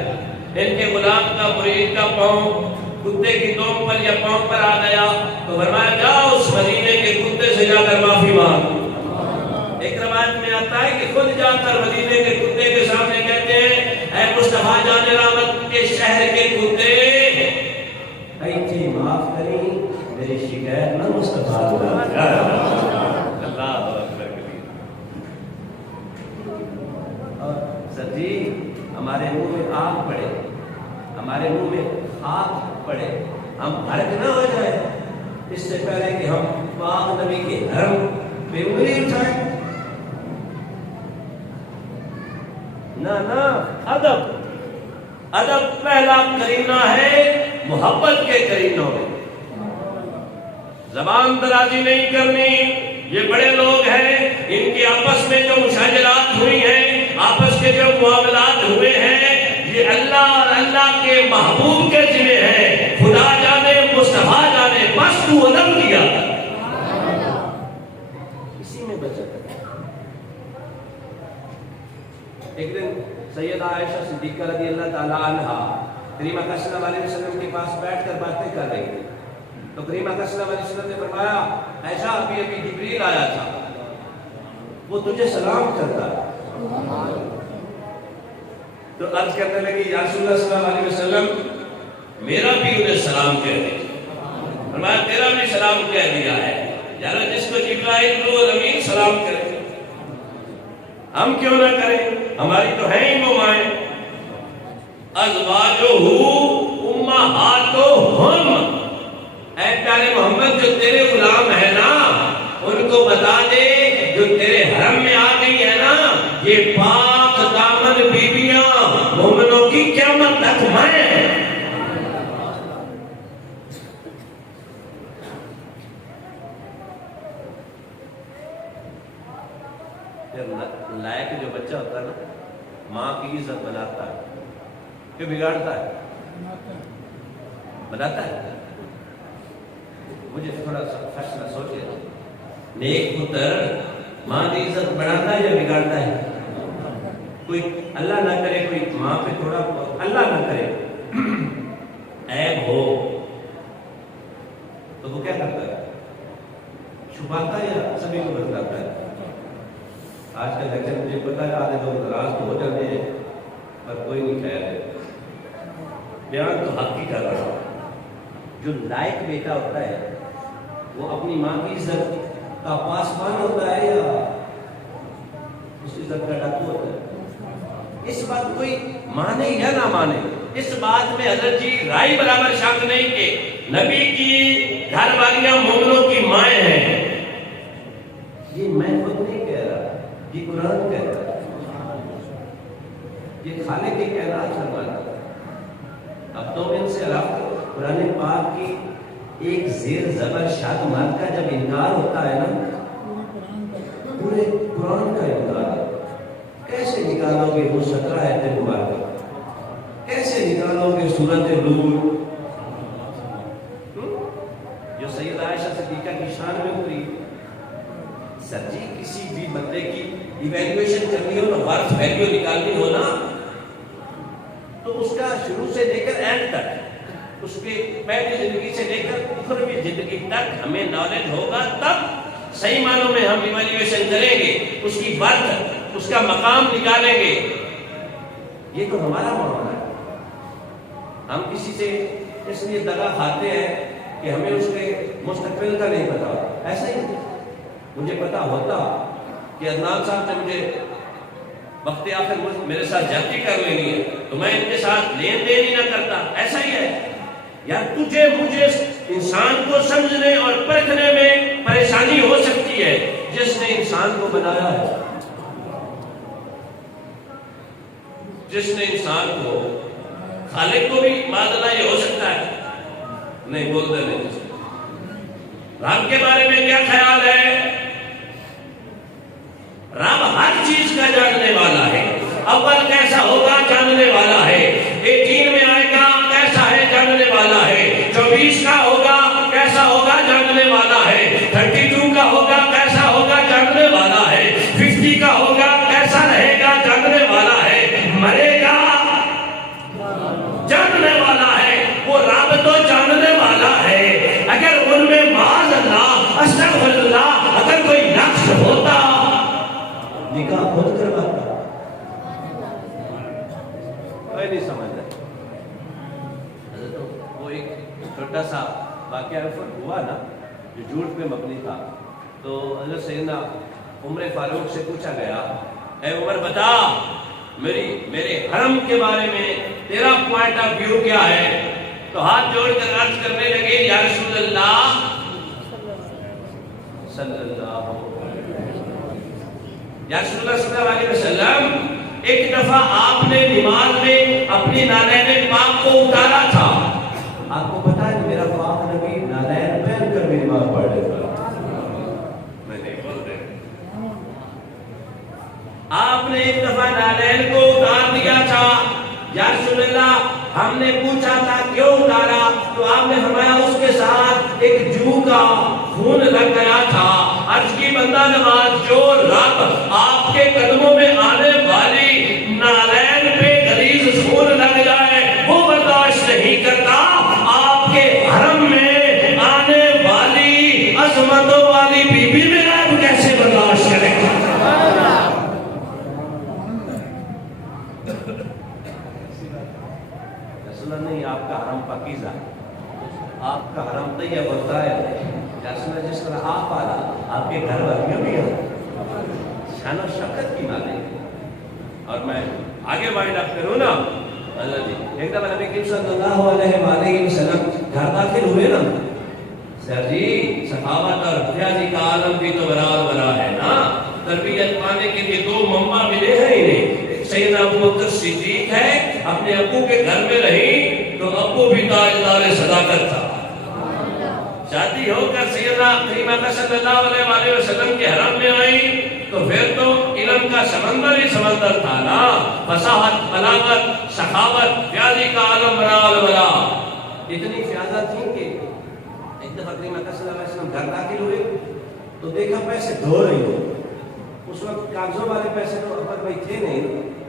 ان کے غلام کا مرید کا پاؤں کتے کی دم پر یا پاؤں پر آ گیا تو فرمایا جاؤ اس مدینے کے کتے سے جا کر معافی مانگ. ایک روایت میں آتا ہے کہ خود جا کر مدینے کے کتے کے سامنے کہتے ہیں اے مصطفیٰ جان رحمت کے شہر کے کتے، ایتھی معاف کریں میری شکایت نہ مصطفیٰ. اللہ اکبر کبیر. اور سر جی ہمارے منہ میں آگ پڑے، ہمارے منہ میں خاک پڑے، ہم غرق نہ ہو جائیں اس سے پہلے کہ ہم پاک نبی کے حرم پہ انگلی اٹھائیں. نہ ادب پہلا کرینہ ہے محبت کے کرینوں میں. زبان درازی نہیں کرنی. یہ بڑے لوگ ہیں، ان کے آپس میں جو مشاجرات ہوئی ہیں، آپس کے جو معاملات ہوئے ہیں، یہ اللہ اور اللہ کے محبوب کے ذمہ ہے. خدا جانے، مصطفیٰ جانے، بس تو ادب کیا اسی میں بچت ہے. ایک دن سیدہ عائشہ صدیقہ رضی اللہ تعالی عنہا کریم اکرم صلی اللہ علیہ وسلم کے پاس بیٹھ کر باتیں کر رہی تھی. تو کریم اکرم صلی اللہ علیہ وسلم نے فرمایا عائشہ ابھی جبریل آیا تھا، وہ تجھے سلام کرتا ہے. تو عرض کرنے لگی یا رسول اللہ صلی اللہ علیہ وسلم میرا بھی انہیں سلام کہہ دیا. فرمایا تیرا بھی سلام کہہ دیا ہے. یعنی جس کو جبرائیل روح الامین سلام کرے ہم کیوں نہ کریں؟ ہماری تو ہیں ہی وہ مائیں. ازواجہ امہاتہم، اے پیارے محمد جو تیرے غلام ہے نا ان کو بتا دے جو تیرے حرم میں آ گئی ہے نا یہ پاک دامن بیویاں مومنوں کی قیامت تک مائیں. لائق جو بچہ ہوتا ہے نا ماں کی عزت بناتا ہے کہ بگاڑتا ہے؟ بناتا ہے. مجھے تھوڑا سا فیصلہ سوچے، نیک پتر ماں کی عزت بڑھاتا ہے یا بگاڑتا ہے؟ کوئی اللہ نہ کرے کوئی ماں پہ تھوڑا اللہ نہ کرے عیب ہو تو وہ کیا کرتا ہے؟ چھپاتا ہے یا سبھی کو بتلاتا ہے؟ آج کا لیکچر مجھے پتا ہے آدھے لوگ ناراض تو ہو جاتے ہیں پر کوئی نہیں خیر ہے، بیان تو حق ہی کر رہا ہوں. جو لائق بیٹا ہوتا ہے وہ اپنی ماں کی عزت کا پاسبان ہوتا ہے یا اس عزت کا ڈاکو ہوتا ہے؟ اس بات کوئی مانے یا نہ مانے، اس بات میں حضرت جی رائے برابر شک نہیں کہ نبی کی گھر والیاں مومنوں کی مائیں ہیں. یہ میں خود نہیں کہہ رہا، یہ قرآن کہہ رہا ہے، یہ خالق کی کائنات فرماتا ہے. اب تو ان سے علاوہ قرآن پاک کی ایک زیر زبر شاد مات کا جب انکار ہوتا ہے نا پورے قرآن کا انکار ہے. کیسے نکالو گے وہ 17 آیتیں مبارکہ؟ کیسے نکالو گے سورۃ نور جو سیدہ عائشہ صدیقہ کی شان میں اتری؟ سر جی کسی بھی بندے کی ایویلویشن کرنی ہو نا، ورتھ ویلیو نکالنی ہو نا تو اس کا شروع سے لے کر اینڈ تک، اس کے پہلی زندگی سے لے کر اخروی زندگی تک ہمیں نالج ہوگا، تب صحیح معنوں میں ہم ایویلویشن کریں گے، اس کی ورتھ، اس کا مقام نکالیں گے. یہ تو ہمارا معاملہ ہے. ہم کسی سے اس لیے دغا کھاتے ہیں کہ ہمیں اس کے مستقبل کا نہیں پتا. ایسا ہی مجھے پتا ہوتا کہ عدنان صاحب نے مجھے وقت آخر میرے ساتھ جاتی کر لینی ہے تو میں ان کے ساتھ لین دین ہی نہ کرتا. ایسا ہی ہے یار، تجھے مجھے انسان کو سمجھنے اور پرکھنے میں پریشانی ہو سکتی ہے جس نے انسان کو بنایا ہے، جس نے انسان کو، خالق کو بھی معذلہ یہ ہو سکتا ہے نہیں بولتے نہیں. رب کے بارے میں کیا خیال ہے؟ رب ہر چیز کا جاننے والا ہے. اول کیسا ہوگا جاننے والا ہے. 18 میں آئے گا کیسا ہے جاننے والا ہے. 24 کا ہوگا کیسا ہوگا جاننے والا ہے. 32 کا ہوگا کیسا ہوگا جاننے والا ہے. 50 کا ہوگا کیسا رہے گا جاننے والا ہے. مرے گا جاننے والا ہے. وہ رب تو جاننے والا ہے. اگر ان میں معاذ اللہ استغفر اللہ اگر کوئی نقص ہوتا نکاح خود کرواتا. کوئی نہیں سمجھتا. وہ ایک چھوٹا سا واقعہ ہوا نا جو جھوٹ پہ مبنی تھا. تو حضرت سیدنا عمر فاروق سے پوچھا گیا اے عمر بتا میرے حرم کے بارے میں تیرا پوائنٹ آف ویو کیا ہے؟ تو ہاتھ جوڑ کر عرض کرنے لگے یا رسول اللہ صلی اللہ یا رسول اللہ صلی اللہ علیہ وسلم، ایک دفعہ آپ نے نماز میں اپنی نالین پاک کو اتارا تھا. آپ کو پتا ہے میرا پاک نبی نالین پہن کر بھی نماز پڑھ لیتا. میں نہیں بول رہے. آپ نے ایک دفعہ نالین کو اتار دیا تھا. یا رسول اللہ ہم نے پوچھا تھا کیوں اتارا؟ تو آپ نے فرمایا اس کے ساتھ ایک جو کا خون لگ گیا تھا. عرض کی بندہ نواز، جو رب آپ کے قدموں میں آنے والی نالین پہ غلیظ خون لگ جائے وہ برداشت نہیں کرتا، آپ کے حرم میں آنے والی عظمتوں والی بی بی میں رب کیسے برداشت کرے گا؟ نہیں، آپ کا حرم پاکیزہ، آپ کا حرم طیب و طاہر ہے. جس طرح آپ آنا، آپ کے گھر والیاں بھی ہیں، شان و شوکت کی مالک. اور میں آگے وائنڈ اپ کروں نا، اللہ جی ایک دفعہ نبی کریم صلی اللہ علیہ وآلہ وسلم گھر داخل ہوئے نا. سر جی سخاوت اور پیازی کا عالم بھی تو برا ہے نا. تربیت پانے کے لیے دو مما ملے ہیں انہیں. سیدنا ابو بکر صدیق ہے، اپنے ابو کے گھر میں رہی تو ابو بھی تاجدار صداقت تھا. شادی ہو کر سیدنا کریمہ صلی اللہ علیہ وآلہ وسلم کے حرم میں آئی تو پھر تو علم کا سمندر ہی سمندر تھا نا. فصاحت، بلاغت، سخاوت، پیازی کا عالم بنا. اتنی فیاضہ تھی کہ ایک دفعہ کریمہ صلی اللہ علیہ وسلم گھر داخل ہوئے تو دیکھا پیسے دھو رہی ہو. اس وقت کاغذوں والے پیسے تو اپر بھائی تھے نہیں،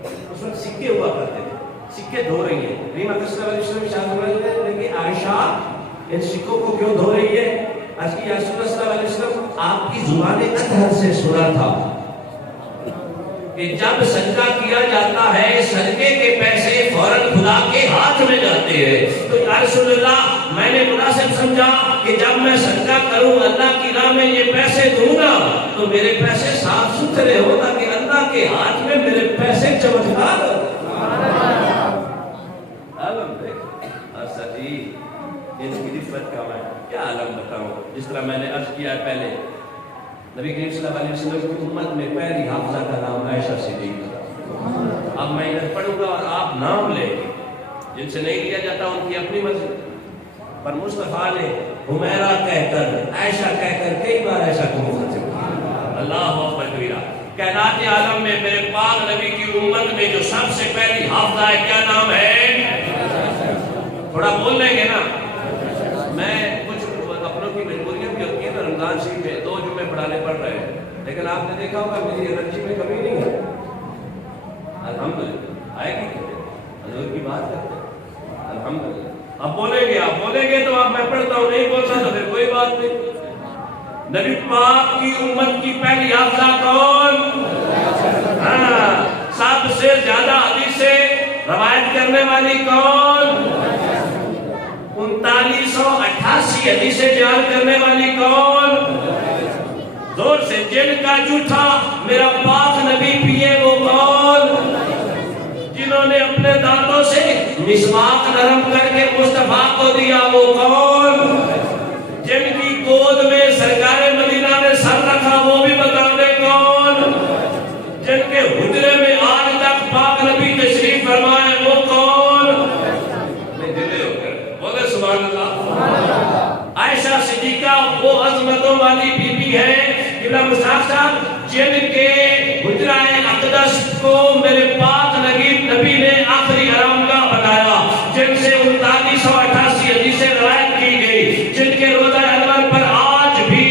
اس وقت سکے ہوا کرتے تھے. سکے دھو رہی ہیں. کریمہ صلی اللہ علیہ وسلم شاہد رہے کہ عائشہ ان سکوں کو کیوں دھو رہی ہے؟ اس کی یا رسول اللہ صلی اللہ علیہ وسلم آپ کی زبان اطہر سے سنا تھا کہ جب سجدہ کیا جاتا ہے صدقے کے پیسے فوراً خدا کے ہاتھ میں جاتے ہیں. تو یا رسول اللہ میں نے مناسب سمجھا کہ جب میں صدقہ کروں اللہ کی راہ میں یہ پیسے دوں گا تو میرے پیسے صاف ستھرے ہو تاکہ اللہ کے ہاتھ میں میرے پیسے چمکدار ہو. ان کی رفت کا میں کیا عالم بتاؤں. جس طرح میں نے عرض کیا ہے پہلے، نبی کریم صلی اللہ علیہ وسلم کی امت میں پہلی حافظہ کا نام عائشہ صدیقہ. اب میں ادھر پڑھوں گا اور آپ نام لیں گے، جن سے نہیں لیا جاتا ان کی اپنی مرضی. پر مصطفیٰ نے حمیرہ کہہ کر، عائشہ کہہ کر کئی بار ایسا کو مخاطب کیا. اللہ اکبر کبیرہ. کائنات عالم میں میرے پاک نبی کی امت میں جو سب سے پہلی حافظہ ہے کیا نام ہے؟ تھوڑا بول لیں گے نا. میں کچھ اپنوں کی مجبوریاں بھی ہوتی ہیں نا. رمضان شریف میں 2 جمعے پڑھانے پڑ رہے ہیں، لیکن آپ نے دیکھا ہوگا میری انرجی میں کمی نہیں ہے. الحمدللہ آئے گی حضور کی بات کرتے ہیں الحمدللہ. اب بولیں گے، آپ بولیں گے تو آپ میں پڑھتا ہوں، نہیں بولتا تو پھر کوئی بات نہیں. نبی پاک کی امت کی پہلی حافظہ کون؟ سب سے زیادہ حدیثیں روایت کرنے والی کون؟ 3988 حدیثیں بیان کرنے والی کون؟ زور سے. جن کا جھوٹا میرا پاک نبی پیے وہ کون؟ جنہوں نے اپنے دانتوں سے مسواک نرم کر کے مصطفیٰ کو دیا وہ کون؟ جن کی گود میں سرکار مدینہ نے سر رکھا وہ بھی بتا دے کون؟ جن کے حجرے میں آج تک پاک نبی تشریف فرمائے وہ کون؟ بولے سبحان اللہ. عائشہ صدیقہ وہ عظمتوں والی بی بی ہے قبلہ مصطفیٰ صاحب جن کے حجرہ اقدس کو میرے پاک نبی نے آخری حرامگاہ بنایا، جن سے 3988 حدیثیں روایت کی گئی، جن کے روضہ انور پر آج بھی،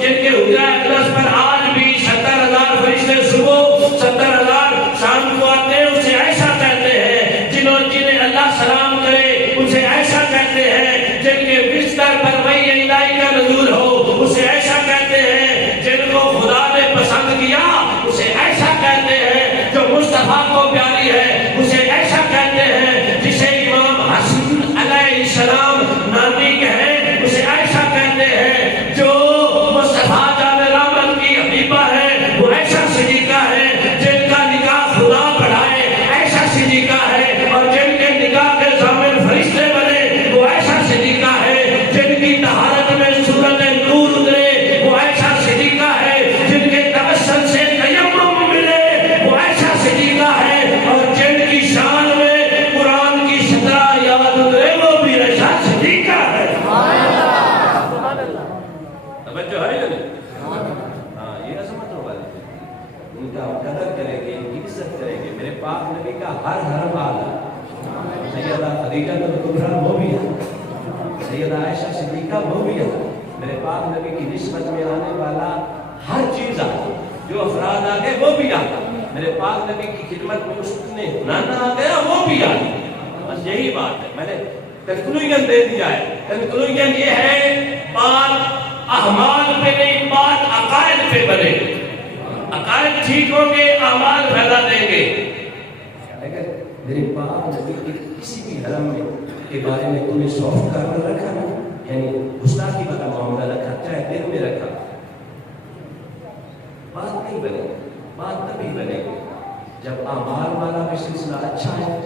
جن کے حجرہ اقدس پر آج بھی 70,000 فرشتے صبح 70,000 شام کو آتے ہیں، اسے عائشہ کہتے ہیں. جنہیں اللہ سلام کرے اسے عائشہ کہتے ہیں. جن کے بستر پر وحی الہی کا نزول ہو اسے عائشہ کہتے ہیں. جن کو خدا نے پسند کیا اسے عائشہ کہتے ہیں. جو مصطفیٰ کو پیاری ہے اسے عائشہ کہتے ہیں. جسے امام حسن علیہ السلام نانی کہیں اسے عائشہ کہتے ہیں. جو مصطفیٰ جان رحمت کی حبیبہ ہے وہ عائشہ صدیقہ ہے. جن کا نکاح خدا بڑھائے عائشہ صدیقہ ہے، اور جن کے نکاح کے ضامن فرشتے بنے پاک نبی کا ہر حرم آلہ، سیدہ خدیجہ الکبریٰ وہ بھی ہے، سیدہ عائشہ صدیقہ وہ بھی ہے، میرے پاک نبی کی نسبت میں آنے والا ہر چیز آتا، جو افراد آ گئے وہ بھی آتا، میرے پاک نبی کی خدمت میں اس نے نانا آ گیا وہ بھی آتا۔ بس یہی بات ہے، میں نے کنکلوژن دے دیا ہے۔ کنکلوژن یہ ہے، بات اعمال پہ نہیں، بات عقائد پہ بنے۔ عقائد ٹھیک ہوں گے، اعمال پیدا دیں گے۔ اگر میرے پاک نبی کے کسی بھی حرم میں کے بارے میں تم نے سافٹ کارنر رکھا نا، یعنی گستاخی والا معاملہ رکھا، چاہے دل میں رکھا، بات نہیں بنے گی۔ بات تبھی بنے گی جب اعمال والا بھی سلسلہ اچھا ہے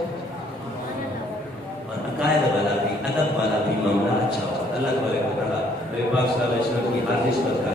اور عقائد والا بھی، ادب والا بھی معاملہ اچھا ہو۔ اللہ تعالیٰ میرے پاک صلی اللہ علیہ وسلم کی ہر نسبت کا